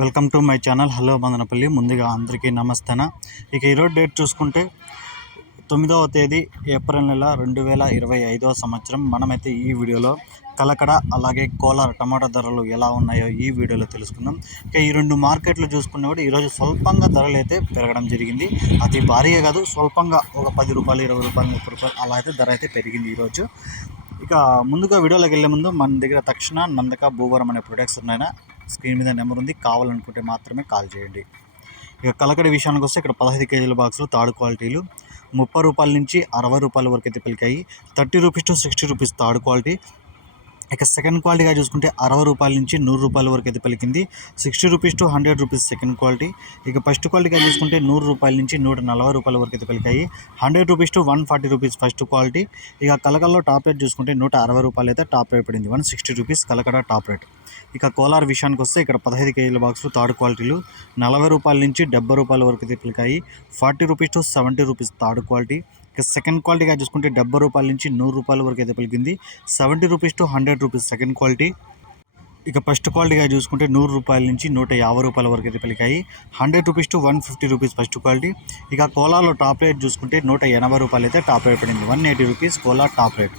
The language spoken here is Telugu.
Welcome to my channel. Hello Madanapalle. ముందుగా అందరికీ నమస్తేన. ఇక ఈరోజు డేట్ చూసుకుంటే తొమ్మిదవ తేదీ ఏప్రిల్ నెల రెండు వేల ఇరవై ఐదవ సంవత్సరం. మనమైతే ఈ వీడియోలో కలకడ అలాగే కోలార్ టమాటా ధరలు ఎలా ఉన్నాయో ఈ వీడియోలో తెలుసుకుందాం. ఇక ఈ రెండు మార్కెట్లు చూసుకున్న కూడా ఈరోజు స్వల్పంగా ధరలు అయితే పెరగడం జరిగింది. అతి భారీగా కాదు స్వల్పంగా ఒక పది రూపాయలు ఇరవై రూపాయలు ముప్పై రూపాయలు అలా అయితే ధర అయితే పెరిగింది ఈరోజు. ఇక ముందుగా వీడియోలోకి వెళ్ళే ముందు మన దగ్గర తక్షణ నందక భూవరం అనే ప్రొడక్ట్స్ ఉన్నాయన. స్క్రీన్ మీద నెంబర్ ఉంది. కావాలనుకుంటే మాత్రమే కాల్ చేయండి. ఇక కలకడ విషయానికి వస్తే ఇక్కడ పదహైదు కేజీల బాక్సులు తాడు క్వాలిటీలు. ముప్పై రూపాయల నుంచి అరవై రూపాయల వరకు అయితే పలికాయి. Thirty rupees to sixty rupees third quality. ఇక సెకండ్ క్వాలిటీగా చూసుకుంటే అరవై రూపాయల నుంచి నూరు రూపాయల వరకు అయితే పలికింది. Sixty rupees to hundred rupees second quality. ఇక ఫస్ట్ క్వాలిటీగా చూసుకుంటే నూరు రూపాయల నుంచి నూట నలభై రూపాయల వరకు అయితే పలికాయి. Hundred rupees to one forty rupees first quality. ఇక కలకల్లో టాప్ రేట్ చూసుకుంటే నూట అరవై రూపాయలు అయితే టాప్ రేట్ పడింది. One sixty rupees Kalakada top rate. ఇక కోలార్ విషయానికి వస్తే ఇక్కడ పదహైదు కేజీల బాక్సులు థర్డ్ క్వాలిటీలు నలభై రూపాయల నుంచి డెబ్బై రూపాయల వరకు అయితే forty rupees to seventy rupees third quality. ఇక సెకండ్ క్వాలిటీగా చూసుకుంటే డెబ్బై రూపాయల నుంచి నూరు రూపాయల వరకు అయితే పలికింది. Seventy rupees to hundred rupees second quality. ఇక ఫస్ట్ క్వాలిటీగా చూసుకుంటే నూరు రూపాయల నుంచి నూట యాభై రూపాయల వరకు అయితే పలికాయి. Hundred rupees to one fifty rupees first quality. ఇక కోలాలో టాప్ రేట్ చూసుకుంటే నూట ఎనభై రూపాయలు అయితే టాప్ రేట్ పడింది. One eighty rupees Kolar top rate.